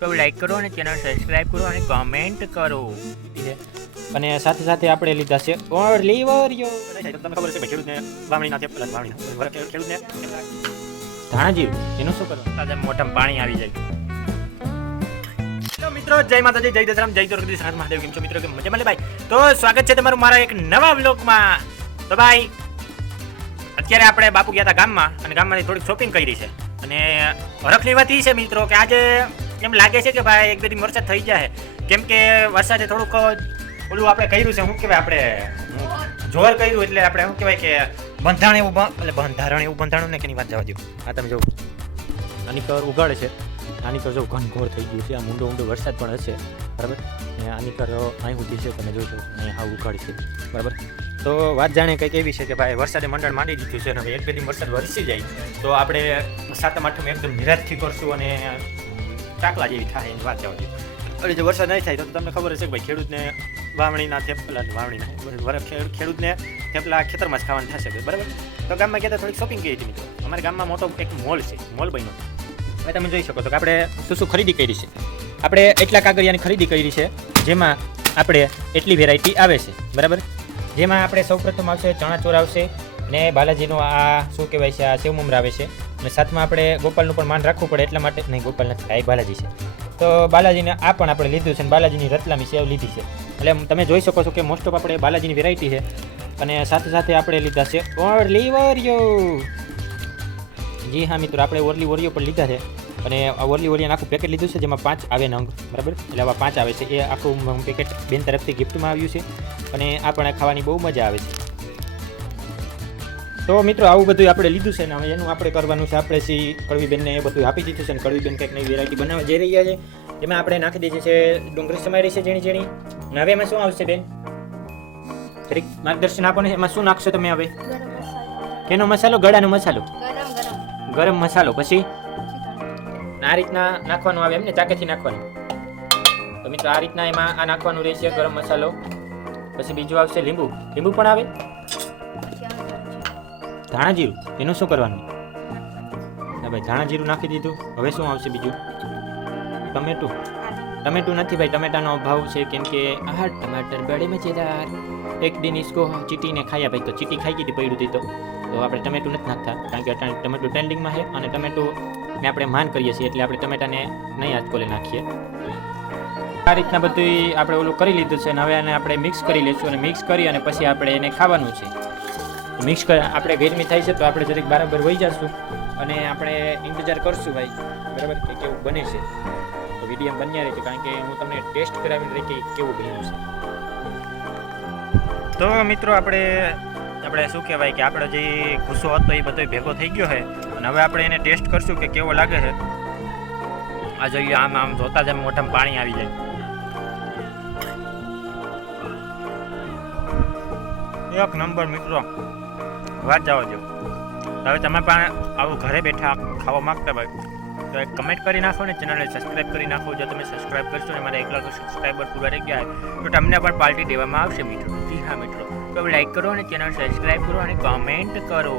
તો લાઈક કરો અને ચેનલ સબસ્ક્રાઇબ કરો અને કમેન્ટ કરો. અને સાથે સાથે આપણે લીધા છે ઓલિવરિયો તમને ખબર છે કે ખેડૂતને વાવણીના થેપલા વાવણીના વાવણી ખેડૂતને ધાણાજી એનું શું કરવું તાજા મોઢામાં પાણી આવી જાય. મિત્રો જય માતાજી જય દશરામ જય દ્વારકાધીશ હર મહાદેવ. કેમ છો મિત્રો? કે મજા મળે ભાઈ? તો સ્વાગત છે તમારું મારા એક નવા વ્લોગમાં. તો ભાઈ અત્યારે આપણે બાપુ ગયા હતા ગામમાં અને ગામમાંથી થોડીક શોપિંગ કરી છે. અને હરખ લેવાથી છે મિત્રો કે આજે એમ લાગે છે કે ભાઈ એક બધી વરસાદ થઈ જાય. કેમ કે વરસાદે થોડુંક ઓલું આપણે કર્યું છે, શું કહેવાય આપણે? જોર કર્યું એટલે આપણે શું કહેવાય કે બંધારણ એવું એટલે બંધારણ એવું બંધારણ ને કે એની વાત જવા દો આ તમે જો આની કર ઉગાડે છે. આની કર જો ઘનઘોર થઈ ગયું છે, આ ઊંડો ઊંડો વરસાદ પણ હશે. બરાબર? આની કર અહીં સુધી છે, તમે જોજો અહીં હા ઉગાડ છે. બરાબર? તો વાત જાણે કંઈક એવી છે કે ભાઈ વરસાદે મંડળ માંડી દીધું છે, અને એક બે દી વરસાદ વરસી જાય. તો આપણે સાતમ, આઠમ એકદમ નિરાશથી કરશું અને ચાકલા જેવી થાય એની વાત જવા દે. અને જો વરસાદ નહીં થાય તો તમને ખબર હશે કે ભાઈ ખેડૂતને વાવણીના થેપલા વાવણીના ખેડૂતને થેપલા ખેતરમાં જ ખાવાનું થશે બરાબર? તો ગામમાં ગયા થોડીક શોપિંગ કરી હતી મિત્રો. અમારા ગામમાં મોટો એક મોલ છે મોલ બન્યો. હવે તમે જોઈ શકો છો કે આપણે શું શું ખરીદી કરી છે. આપણે એટલા કાગળિયાની ખરીદી કરી છે, જેમાં આપણે એટલી વેરાયટી આવે છે, બરાબર? જેમાં આપણે સૌપ્રથમ આવશે ચણા ચોર આવશે ને બાલાજીનો આ, શું કહેવાય છે, આ સેવ આવે છે. અને સાથમાં આપણે ગોપાલનું પણ માન રાખવું પડે એટલા માટે નહીં, ગોપાલ નથી, આ બાલાજી છે. તો બાલાજીને આ પણ આપણે લીધું છે અને બાલાજીની રતલામી સેવ લીધી છે. એટલે તમે જોઈ શકો છો કે મોસ્ટ ઓફ આપણે બાલાજીની વેરાયટી છે અને સાથે સાથે આપણે લીધા છે ઓલિવરિયો જી હા, મિત્રો, આપણે ઓરલી ઓરિયો પણ લીધા છે. અને આ ઓરલી ઓરિયાનું આખું પેકેટ લીધું છે, જેમાં પાંચ આવે નંગ બરાબર? એટલે આવા પાંચ આવે છે. એ આખું પેકેટ બેન તરફથી ગિફ્ટમાં આવ્યું છે. અને આ પણ ખાવાની બહુ મજા આવે છે. તો મિત્રો, આવું બધું આપણે લીધું છે ને હવે એનું આપણે કરવાનું છે. આપણે સી કડવીબેનને એ બધું આપી દીધું છે ને કડવીબેન કંઈક નવી વેરાયટી બનાવવા જઈ રહ્યા છે. એમાં આપણે નાખી દીધી છે ડુંગળી સમારી છે ઝીણી ઝીણી. અને હવે એમાં શું આવશે બેન? જરીક માર્ગદર્શન આપો ને. એમાં શું નાખશો તમે હવે? કેનો મસાલો? ગળાનો મસાલો? ગરમ મસાલો. પછી? આ રીતના નાખવાનું આવે. એમને ચાકેથી નાખવાનું. તો મિત્રો, આ રીતના એમાં આ નાખવાનું રહેશે ગરમ મસાલો. પછી બીજું આવશે લીંબુ. લીંબુ પણ આવે. ધાણા જીરું એનું શું કરવાનું? ના ભાઈ ધાણા જીરું નાખી દીધું. હવે શું આવશે બીજું? ટમેટું. ટમેટું નથી ભાઈ, ટમેટાનો અભાવ છે કેમ કે આ ટમાટર બડે મજેદાર. એક દિન ઇસકો ચીટીને ખાયા ભાઈ, તો ચીટી ખાઈ ગઈ પડ્યું હતી તો તો. આપણે ટમેટું નથી નાખતા, કારણ કે અટાણે ટમેટું ટ્રેન્ડિંગમાં છે અને ટમેટું ને આપણે માન કરીએ છીએ, એટલે આપણે ટમેટાને નહીં આજકોલે નાખીએ. આ રીતના બધું આપણે ઓલું કરી લીધું છે અને હવે આને આપણે મિક્સ કરી લઈશું અને મિક્સ કરી અને પછી આપણે એને ખાવાનું છે. મિક્સ કર આપણે ગરમી થાય છે તો આપણે જરીક બરાબર વહી જશું અને આપણે ઇંતજાર કરશું ભાઈ. બરાબર? કે કેવું બને છે? તો વીડિયો બન્યા રહેજો, કારણ કે હું તમને ટેસ્ટ કરાવીને રહી કે કેવું બન્યું છે. તો મિત્રો આપણે આપણે શું કહેવાય કે આપણો જે ગુસ્સો હતો એ બધો ભેગો થઈ ગયો છે. અને હવે આપણે એને ટેસ્ટ કરશું કે કેવો લાગે છે. આ જોઈએ, આમ આમ જોતા જ આમ મોઢામાં પાણી આવી જાય. એક નંબર મિત્રો. વાત જવા દો હવે તમે પણ આવું ઘરે બેઠા ખાવા માગતા હોય, તો એક કમેન્ટ કરી નાખો ને ચેનલને સબસ્ક્રાઇબ કરી નાખો. જો તમે સબસ્ક્રાઈબ કરશો ને મારા એક લાખ સબસ્ક્રાઈબર પૂરા થઈ ગયા તો તમને પણ પાર્ટી દેવામાં આવશે મિત્રો. જી હા મિત્રો. તો લાઈક કરો અને ચેનલ સબસ્ક્રાઈબ કરો અને કમેન્ટ કરો.